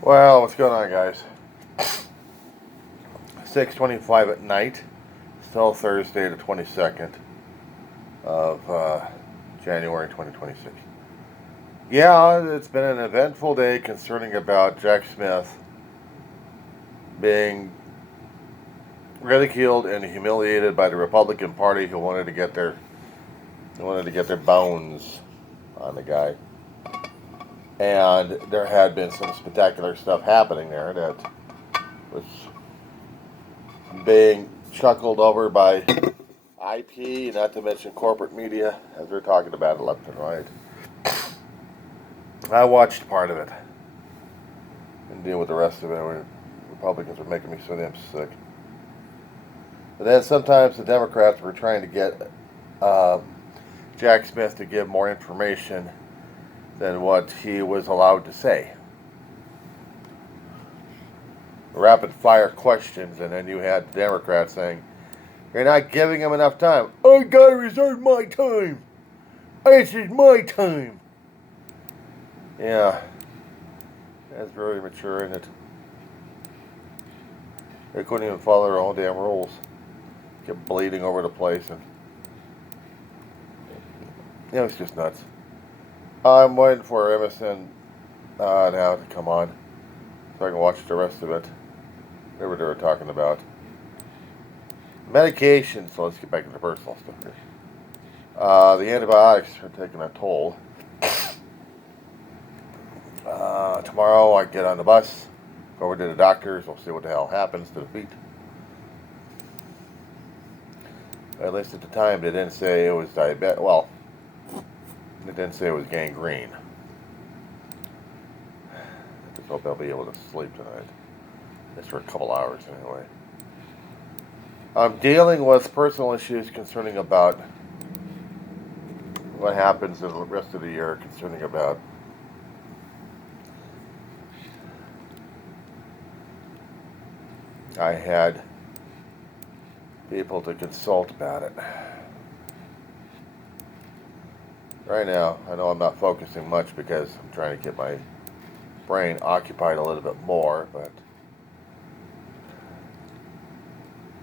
Well, what's going on, guys? 6:25 at night. Still Thursday, the 22nd of January 2026. Yeah, it's been an eventful day concerning about Jack Smith being ridiculed and humiliated by the Republican Party who wanted to get their bones on the guy. And there had been some spectacular stuff happening there that was being chuckled over by IP, not to mention corporate media, as they're talking about it left and right. I watched part of it. Didn't deal with the rest of it. Republicans were making me so damn sick. But then sometimes the Democrats were trying to get Jack Smith to give more information than what he was allowed to say. Rapid fire questions, and then you had the Democrats saying, "You're not giving him enough time." I gotta reserve my time. This is my time. Yeah, that's very mature, isn't it? They couldn't even follow their own damn rules. Kept bleeding over the place, and it's just nuts. I'm waiting for MSN now to come on so I can watch the rest of it. Whatever they were talking about. Medication, so let's get back to the personal stuff here. The antibiotics are taking a toll. Tomorrow I get on the bus, go over to the doctors, we'll see what the hell happens to the feet. At least at the time they didn't say it was diabetic. Well, they didn't say it was gangrene. I just hope I'll be able to sleep tonight. Just for a couple hours anyway. I'm dealing with personal issues concerning about what happens in the rest of the year concerning about I had people to consult about it. Right now, I know I'm not focusing much because I'm trying to get my brain occupied a little bit more, but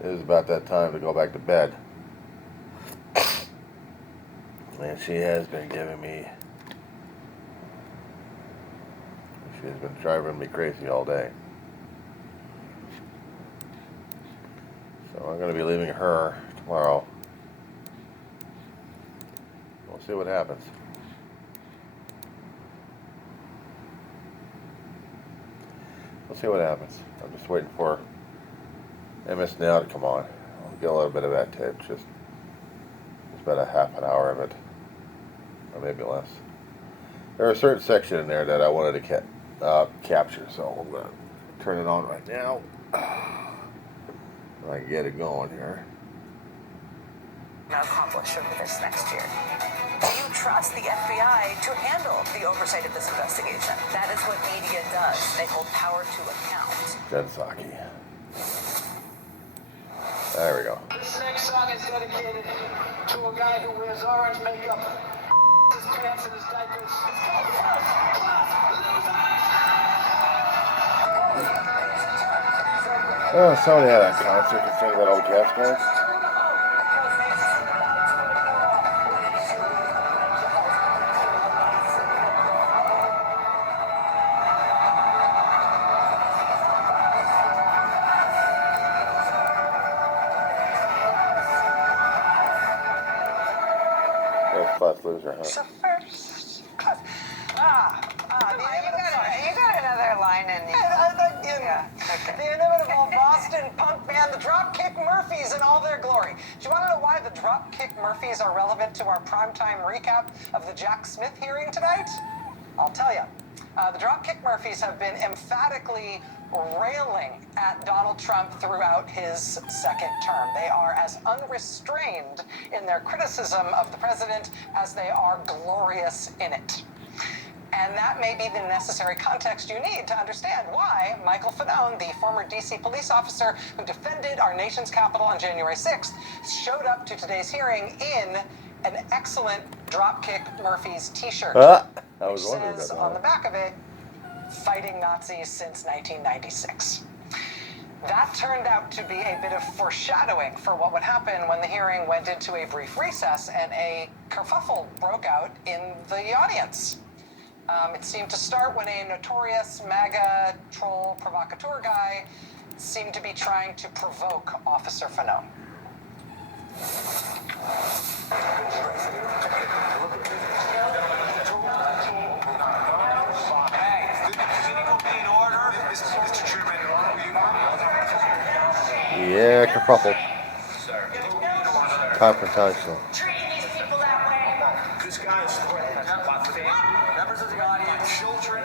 it is about that time to go back to bed. And she has been driving me crazy all day. So I'm going to be leaving her tomorrow. We'll see what happens. We'll see what happens. I'm just waiting for MS Now to come on. I'll get a little bit of that tape, just about a half an hour of it, or maybe less. There's a certain section in there that I wanted to capture, so I'm going to turn it on right now. I can get it going here. Accomplish over this next year. Do you trust the FBI to handle the oversight of this investigation? That is what media does. They hold power to account. Jen Psaki. There we go. This next song is dedicated to a guy who wears orange makeup, his pants and his diapers. Oh, somebody had a concert concerning that old gas guys. Class loser, huh? So first class. You got another line in you. The inimitable Boston punk band, the Dropkick Murphys, in all their glory. Do you want to know why the Dropkick Murphys are relevant to our primetime recap of the Jack Smith hearing tonight? I'll tell you. The Dropkick Murphys have been emphatically railing at Donald Trump throughout his second term. They are as unrestrained in their criticism of the president as they are glorious in it. And that may be the necessary context you need to understand why Michael Fanone, the former D.C. police officer who defended our nation's capital on January 6th, showed up to today's hearing in an excellent Dropkick Murphys t-shirt. I was wondering says about on that. the back of it, fighting Nazis since 1996. That turned out to be a bit of foreshadowing for what would happen when the hearing went into a brief recess and a kerfuffle broke out in the audience. It seemed to start when a notorious MAGA troll provocateur guy seemed to be trying to provoke Officer Fanon. Yeah, kerfuffle. Confrontational. This guy is threatening my family. Members of the audience, children.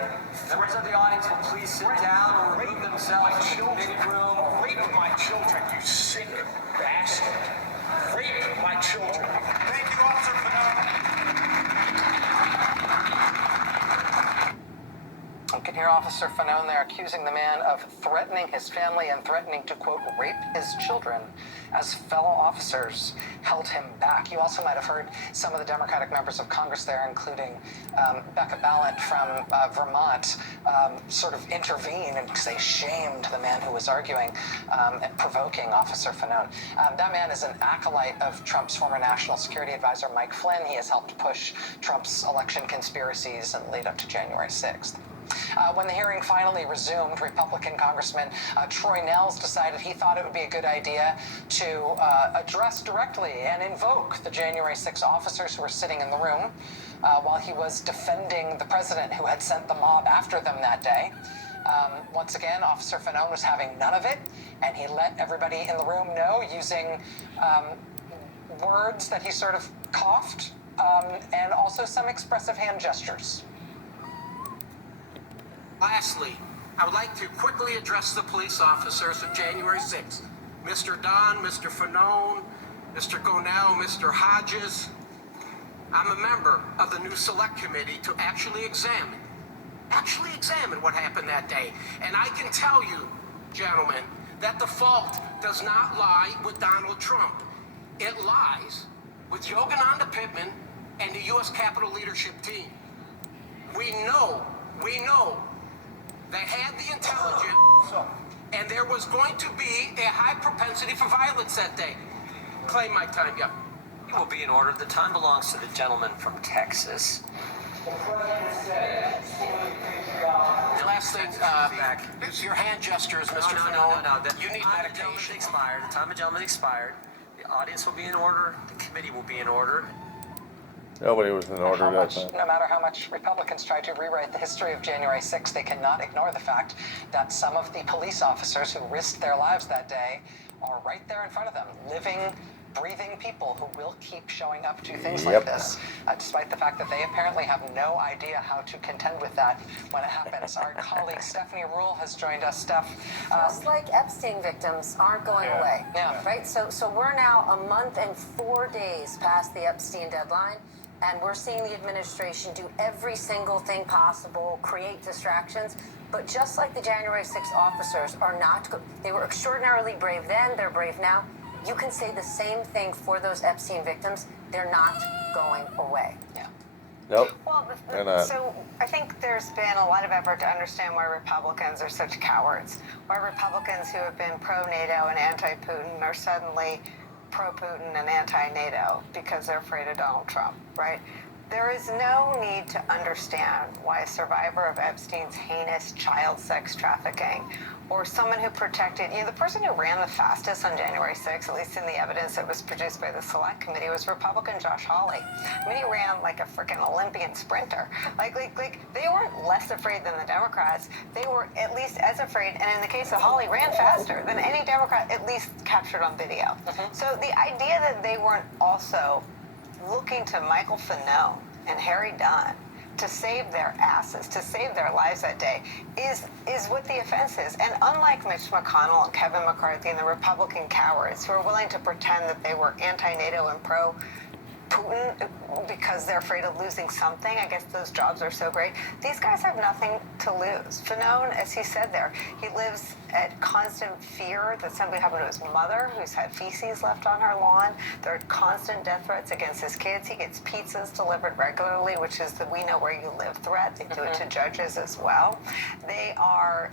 Members of the audience will please sit down or remove themselves from the committee room. Rape my children, you sick bastard. Rape my children. Thank you, Officer Fanon. You can hear Officer Fanon there accusing the man of threatening his family and threatening to, quote, rape his children as fellow officers held him back. You also might have heard some of the Democratic members of Congress there, including Becca Balint from Vermont, sort of intervene and say shamed the man who was arguing and provoking Officer Fanon. That man is an acolyte of Trump's former national security advisor, Mike Flynn. He has helped push Trump's election conspiracies and lead up to January 6th. When the hearing finally resumed, Republican Congressman Troy Nehls decided he thought it would be a good idea to address directly and invoke the January 6 officers who were sitting in the room while he was defending the president who had sent the mob after them that day. Once again, Officer Fanon was having none of it, and he let everybody in the room know using words that he sort of coughed and also some expressive hand gestures. Lastly, I would like to quickly address the police officers of January 6th. Mr. Don, Mr. Fanon, Mr. Gonell, Mr. Hodges. I'm a member of the new select committee to actually examine what happened that day. And I can tell you, gentlemen, that the fault does not lie with Donald Trump. It lies with Yogananda Pittman and the U.S. Capitol leadership team. We know they had the intelligence, and there was going to be a high propensity for violence that day. Claim my time, yeah. It will be in order. The time belongs to the gentleman from Texas. Last thing, your hand gestures, Mr. Fanon. No. You need medication. The time of gentleman expired. The audience will be in order. The committee will be in order. Nobody was in order that time. No matter how much Republicans try to rewrite the history of January 6th, they cannot ignore the fact that some of the police officers who risked their lives that day are right there in front of them, living, breathing people who will keep showing up to things like this, despite the fact that they apparently have no idea how to contend with that when it happens. Our colleague Stephanie Rule has joined us. Steph. Just like Epstein victims aren't going away, right? So we're now a month and 4 days past the Epstein deadline. And we're seeing the administration do every single thing possible, create distractions. But just like the January 6th officers are not, they were extraordinarily brave then, they're brave now. You can say the same thing for those Epstein victims. They're not going away. Yeah. Nope. Well, so I think there's been a lot of effort to understand why Republicans are such cowards. Why Republicans who have been pro-NATO and anti-Putin are suddenly pro-Putin and anti-NATO because they're afraid of Donald Trump, right? There is no need to understand why a survivor of Epstein's heinous child sex trafficking or someone who protected, the person who ran the fastest on January 6th, at least in the evidence that was produced by the Select Committee, was Republican Josh Hawley. I mean, he ran like a freaking Olympian sprinter. Like they weren't less afraid than the Democrats. They were at least as afraid, and in the case of Hawley, ran faster than any Democrat, at least captured on video. So the idea that they weren't also looking to Michael Fanon and Harry Dunn to save their asses, to save their lives that day, is what the offense is. And unlike Mitch McConnell and Kevin McCarthy and the Republican cowards who are willing to pretend that they were anti-NATO and Putin because they're afraid of losing something. I guess those jobs are so great. These guys have nothing to lose. Fanon, as he said there, he lives at constant fear that something happened to his mother, who's had feces left on her lawn. There are constant death threats against his kids. He gets pizzas delivered regularly, which is the "we know where you live" threat. They do it to judges as well. They are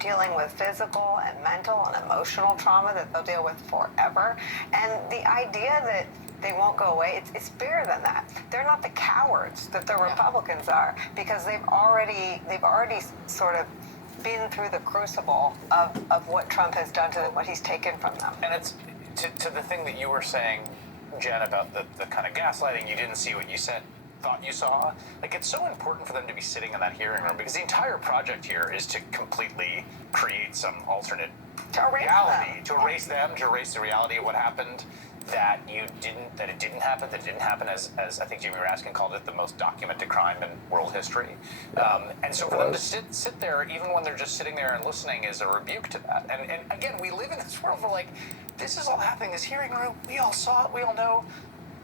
dealing with physical and mental and emotional trauma that they'll deal with forever. And the idea that they won't go away, it's bigger than that. They're not the cowards that the Republicans are, because they've already sort of been through the crucible of what Trump has done to them, what he's taken from them. And it's to the thing that you were saying, Jen, about the kind of gaslighting, you didn't see what you thought you saw. Like, it's so important for them to be sitting in that hearing room, because the entire project here is to completely create some alternate reality, to erase them, to erase the reality of what happened, that it didn't happen, as I think Jimmy Raskin called it, the most documented crime in world history. And so for them to sit there, even when they're just sitting there and listening, is a rebuke to that. And again, we live in this world where, like, this is all happening, this hearing room, we all saw it, we all know.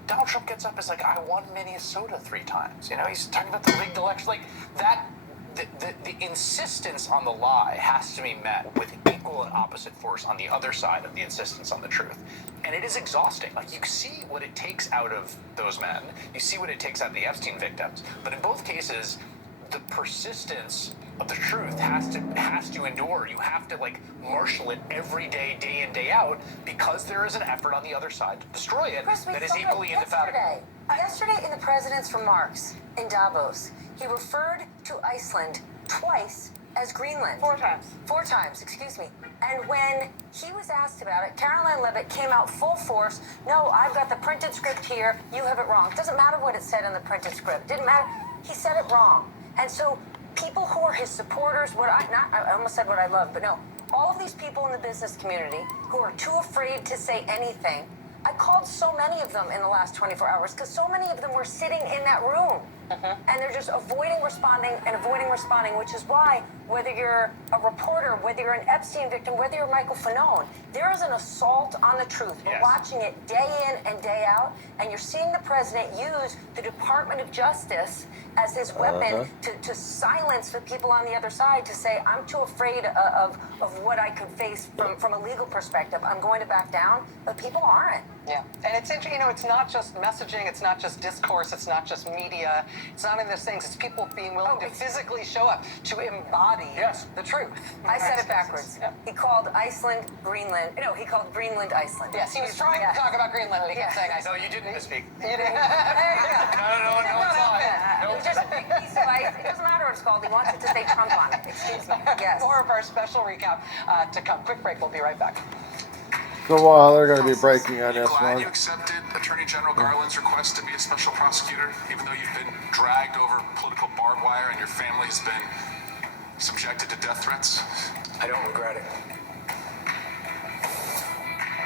Donald Trump gets up and is like, I won Minnesota 3 times. You know, he's talking about the rigged election. Like, that, the insistence on the lie has to be met with equal and opposite force on the other side of the insistence on the truth. And it is exhausting. Like, you see what it takes out of those men. You see what it takes out of the Epstein victims. But in both cases, the persistence of the truth has to endure. You have to, like, marshal it every day, day in, day out, because there is an effort on the other side to destroy it that is equally indefatigable. Yesterday in the president's remarks in Davos, he referred to Iceland twice as Greenland. 4 times. 4 times, excuse me. And when he was asked about it, Caroline Leavitt came out full force. No, I've got the printed script here. You have it wrong. It doesn't matter what it said in the printed script. It didn't matter. He said it wrong. And so people who are his supporters, I almost said what I love, but no, all of these people in the business community who are too afraid to say anything, I called so many of them in the last 24 hours because so many of them were sitting in that room. And they're just avoiding responding, which is why, whether you're a reporter, whether you're an Epstein victim, whether you're Michael Fanone, there is an assault on the truth. We're watching it day in and day out, and you're seeing the president use the Department of Justice as his weapon to silence the people on the other side, to say, I'm too afraid of what I could face from a legal perspective. I'm going to back down, but people aren't. Yeah, and it's interesting, it's not just messaging, it's not just discourse, it's not just media, it's not in those things, it's people being willing to physically show up, to embody the truth. I said it backwards. Yeah. He called Iceland Greenland. No, he called Greenland Iceland. Yes, he was trying to talk about Greenland, but he kept saying Iceland. No, you didn't misspeak. You didn't. No, it's all right. It was just a big piece of ice. It doesn't matter what it's called. He wants it to say Trump on it. Excuse me. Yes. More of our special recap to come. Quick break. We'll be right back. So while they're going to be breaking on this Glad one. you accepted Attorney General Garland's request to be a special prosecutor, even though you've been dragged over political barbed wire and your family has been subjected to death threats? I don't regret it.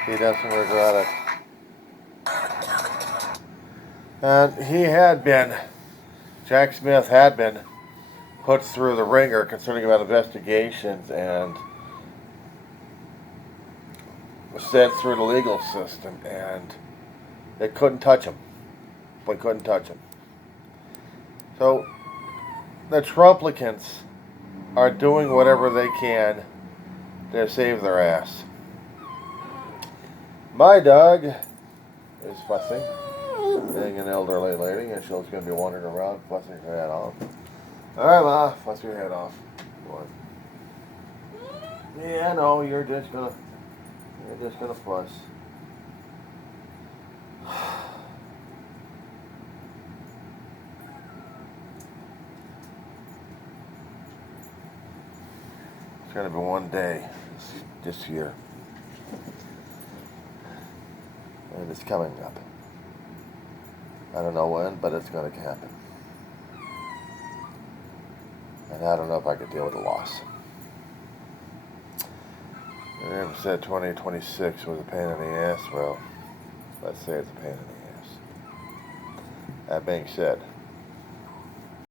He doesn't regret it. And Jack Smith had been put through the ringer concerning about investigations and was sent through the legal system, and they couldn't touch him. They couldn't touch him. So the Trumplicans are doing whatever they can to save their ass. My dog is fussing, being an elderly lady, and she's going to be wandering around fussing her head off. All right, Ma, fuss your head off. Come on. Yeah, no, you're just gonna fuss. It's gonna be one day this year, and it's coming up. I don't know when, but it's gonna happen. And I don't know if I could deal with the loss. I never said 2026 was a pain in the ass. Well, let's say it's a pain in the ass. That being said,